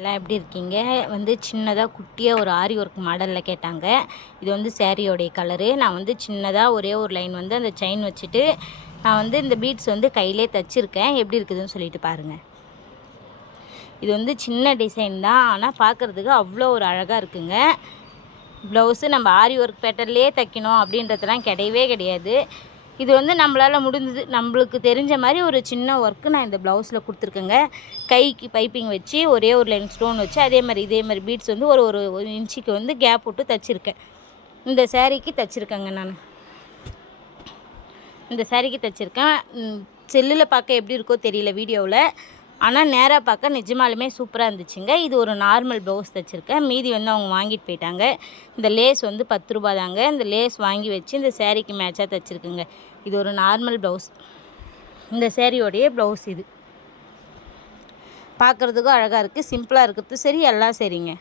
எல்லாம் எப்படி இருக்கீங்க? சின்னதாக குட்டியாக ஒரு ஆரி ஒர்க் மாடலில் கேட்டாங்க. இது சேரீயோடைய கலரு. நான் சின்னதாக ஒரே ஒரு லைன் அந்த செயின் வச்சுட்டு நான் இந்த பீட்ஸ் கையிலே தச்சுருக்கேன். எப்படி இருக்குதுன்னு சொல்லிட்டு பாருங்கள். இது சின்ன டிசைன் தான், ஆனால் பார்க்குறதுக்கு அவ்வளோ ஒரு அழகாக இருக்குங்க. ப்ளவுஸு நம்ம ஆரி ஒர்க் பேட்டர்லேயே தைக்கணும் அப்படின்றதெல்லாம் கிடையவே கிடையாது. இது நம்மளால் முடிஞ்சது, நம்மளுக்கு தெரிஞ்ச மாதிரி ஒரு சின்ன ஒர்க்கு நான் இந்த ப்ளவுஸில் கொடுத்துருக்கேங்க. கைக்கு பைப்பிங் வச்சு ஒரே ஒரு லைன் ஸ்டோன் வச்சு இதே மாதிரி பீட்ஸ் ஒரு ஒரு இன்ச்சுக்கு கேப் விட்டு தைச்சிருக்கேன். இந்த சேரீக்கு தைச்சிருக்கேங்க நான். இந்த சேரீக்கு தைச்சிருக்கேன். செல்லில் பார்க்க எப்படி இருக்கோ தெரியல வீடியோவில், ஆனால் நேராக பார்க்க நிஜமாலுமே சூப்பராக இருந்துச்சுங்க. இது ஒரு நார்மல் ப்ளவுஸ் தைச்சிருக்கேன். மீதி அவங்க வாங்கிட்டு போயிட்டாங்க. இந்த லேஸ் 10 ரூபா தாங்க. இந்த லேஸ் வாங்கி வச்சு இந்த சேரீக்கு மேட்சாக தைச்சிருக்குங்க. இது ஒரு நார்மல் ப்ளவுஸ். இந்த சேரீயோடைய ப்ளவுஸ் இது பார்க்குறதுக்கும் அழகாக இருக்குது. சிம்பிளாக இருக்கிறது சரி, எல்லாம் சரிங்க.